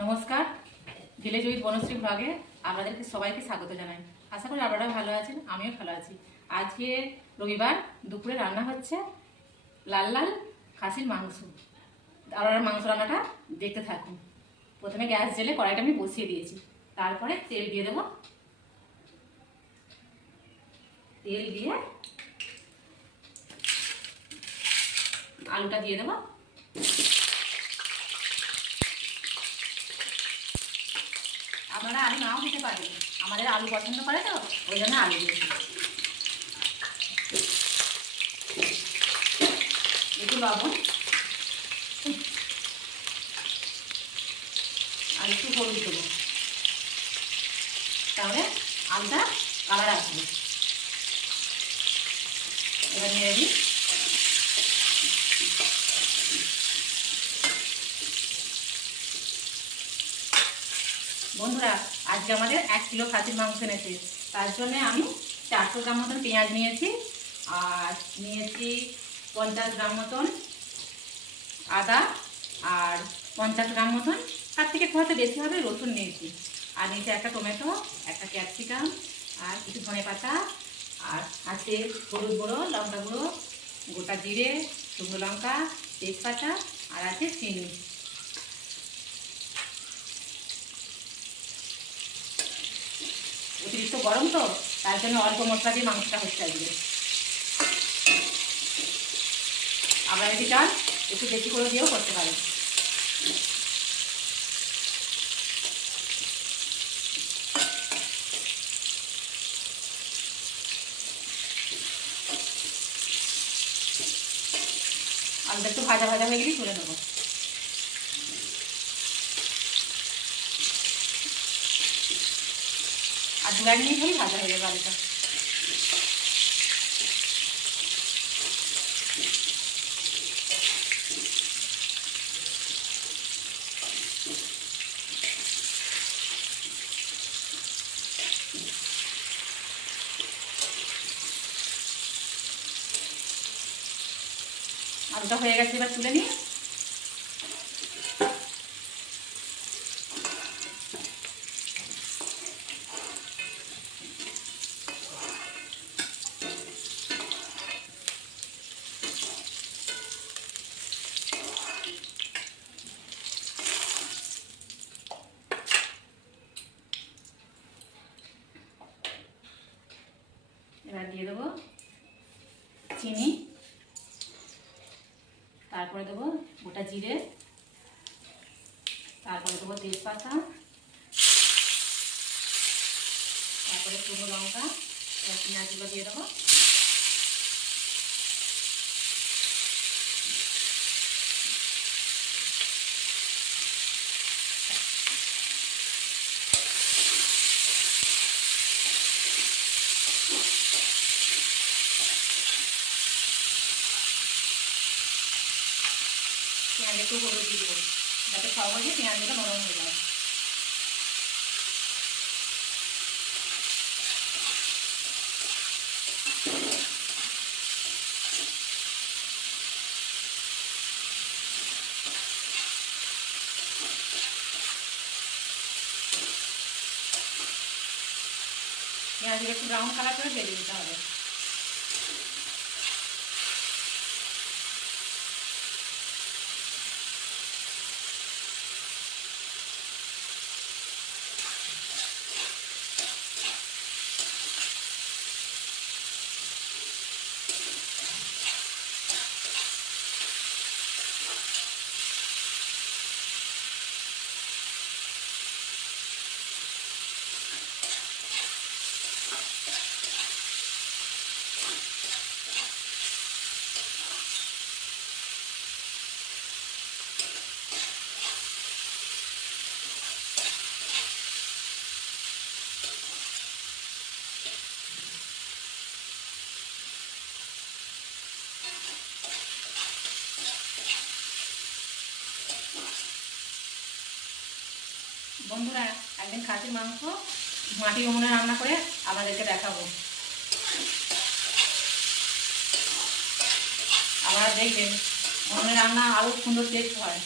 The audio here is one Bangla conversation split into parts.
নমস্কার, ভিলেজ উইথ বনশ্রী ব্লগে আপনাদেরকে সবাইকে স্বাগত জানাই। আশা করি আপনারা ভালো আছেন, আমিও ভালো আছি। আজকে রবিবার দুপুরে রান্না হচ্ছে লাল লাল খাসির মাংস। আপনারা মাংস রান্নাটা দেখতে থাকুন। প্রথমে গ্যাস জেলে কড়াইটা আমি বসিয়ে দিয়েছি, তারপরে তেল দিয়ে দেবো। তেল দিয়ে আলুটা দিয়ে দেবো। আপনারা আলু নাও দিতে পারেন, আমাদের আলু পছন্দ করে তো ওই জন্য আলু দিয়েছি। একটু লবণ আর একটু হলুদ দেবো, তাহলে আলুটা কালার আসবে। এবার নিয়ে দিই। বন্ধুরা, আজকে আমাদের 1 কিলো খাসির মাংস এনেছে, তার জন্য আমি 400 গ্রাম মতন পেঁয়াজ নিয়েছি, আর নিয়েছি 50 গ্রাম মতন আদা, আর 50 গ্রাম মতন, তার থেকে হয়তো বেশি হবে, রসুন নিয়েছি। আর নিয়েছি একটা টমেটো, একটা ক্যাপসিকাম, আর কিছু ধনে পাতা, আর আছে হলুদ গুঁড়ো, লঙ্কা গুঁড়ো, গোটা জিরে, শুকনো লঙ্কা, তেজপাতা, আর আছে চিনি। অতিরিক্ত গরম তো, তার জন্য অল্প মশলা দিয়ে মাংসটা হচ্ছে আজকে। আপনারা যদি চান একটু বেশি করে দিয়েও করতে পারেন। আলুটা একটু ভাজা ভাজা হয়ে গেলেই তুলে নেবো। আর 2 মিনিট হলেই ভাজা হয়ে যাবে আলুটা। আলুটা হয়ে গেছে, এবার তুলে নিই। এবার দিয়ে দেবো চিনি, তারপরে দেবো গোটা জিরে, তারপরে দেবো তেজপাতা, তারপরে শুকনো লঙ্কা, এবার পেঁয়াজগুলো দিয়ে দেবো। পেঁয়াজ একটু হলুদ দিয়ে দেবো, যাতে সহজে পেঁয়াজগুলো নরম হয়ে যায়। পেঁয়াজগুলো একটু ব্রাউন কালার করে ভেজে দিতে হবে। বন্ধুরা, একদিন খাসির মাংস মাটির উনুনে রান্না করে আপনাদেরকে দেখাবো। আপনারা দেখবেন উনুনে রান্না আরও সুন্দর টেস্ট হয়।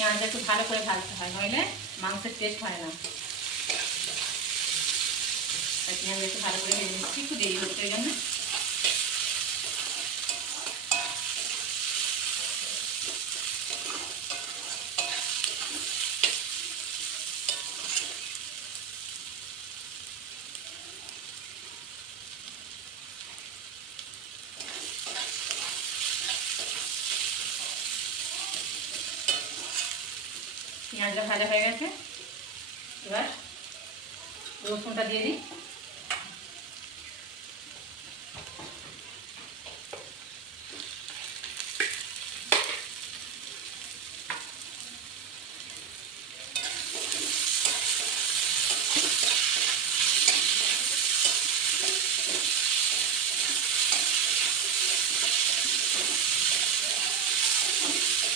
পেঁয়াজটা একটু ভালো করে ভাজতে হয়, নইলে মাংসের টেস্ট হয় না। তাই পেঁয়াজ একটু ভালো করে ভেজে নিচ্ছি, একটু দেরি হচ্ছে ওই জন্য। পেঁয়াজটা ভাজা হয়ে গেছে, এবার রসুনটা দিয়ে দিই।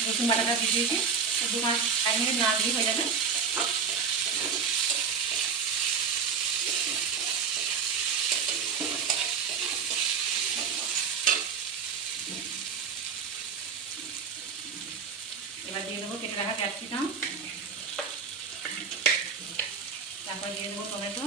রসুন বাটাটা দিয়ে দিয়েছি, 1 মিনিট নাড় দিয়ে হয়ে যাবে। এবার দিয়ে দেবো কেটে রাখা ক্যাপসিকাম, তারপর দিয়ে দেবো টমেটো,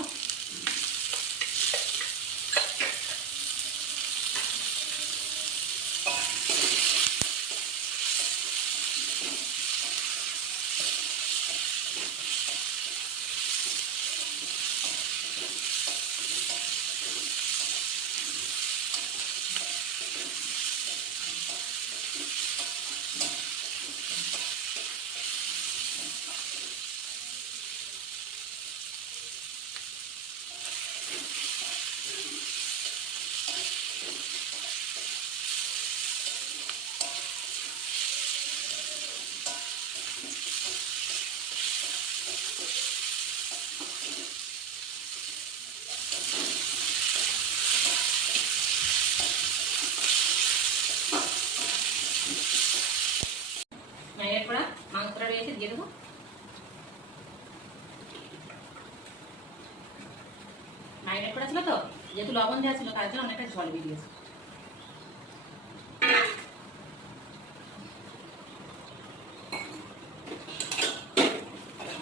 ম্যারিনেট করা মাংসটা রয়েছে দিয়ে দেবো। ম্যারিনেট করা ছিল তো, যেহেতু লবণ দেওয়া ছিল তার জন্য অনেকটা জল বেরিয়েছে।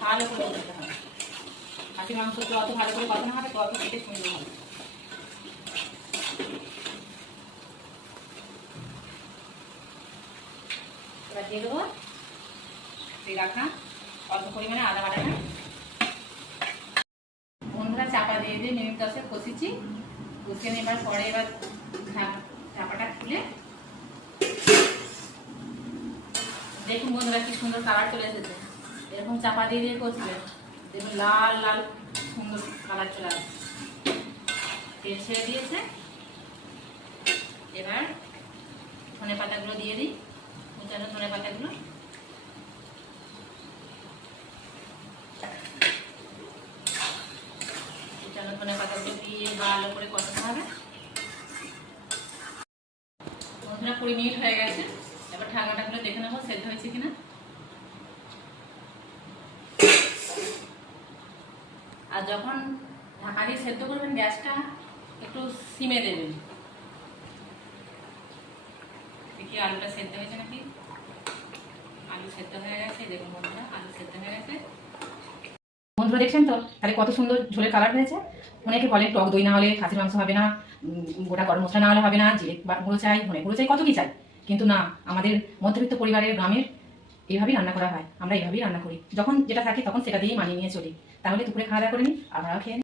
ভালো করে করতে হবে, খাসির মাংস যত ভালো করে কষানো হবে তত খেতে সুন্দর হবে। এবার দিয়ে দেবো সেই রাখা অল্প পরিমাণে আদা বাটাটা। বন্ধুরা চাপা দিয়ে দিয়ে মিনিট 10 কষিয়েছি, কষিয়ে নেবার পরে এবার চাপাটা খুলে দেখুন বন্ধুরা কি সুন্দর কালার চলে এসেছে। এরকম চাপা দিয়ে দিয়ে কষলে দেখুন লাল লাল সুন্দর কালার চলে আসছে। তেল ছেড়ে দিয়েছে, এবার ধনে পাতাগুলো দিয়ে দিই, কুচানো ধনে পাতাগুলো। কুচানো ধনে পাতাগুলো দিয়ে ভালো করে কষাতে হবে। বন্ধুরা 20 মিনিট হয়ে গেছে, এবার ঢাকনাটাগুলো দেখে নেবো সেদ্ধ হয়েছে কিনা। আর যখন ঢাকা দিয়ে সেদ্ধ করবেন গ্যাসটা একটু সিমে দেবেন। দেখি আলুটা সেদ্ধ হয়েছে নাকি। আলু সেদ্ধ হয়ে গেছে, দেখুন বন্ধুরা আলু সেদ্ধ হয়ে গেছে। বন্ধুরা দেখছেন তো তাহলে কত সুন্দর ঝোলের কালার হয়েছে। অনেকে বলে টক দই না হলে খাসির মাংস হবে না, গোটা গরম মশলা না হলে হবে না, জিরে গুঁড়ো চাই, ধনে গুঁড়ো চাই, কত কি চাই। কিন্তু না, আমাদের মধ্যবিত্ত পরিবারের গ্রামের এইভাবেই রান্না করা হয়। আমরা এইভাবেই রান্না করি, যখন যেটা থাকে তখন সেটা দিয়েই মানিয়ে নিয়ে চলি। তাহলে দুপুরে খাওয়া দাওয়া করে নিই, আপনারাও খেয়ে নিন।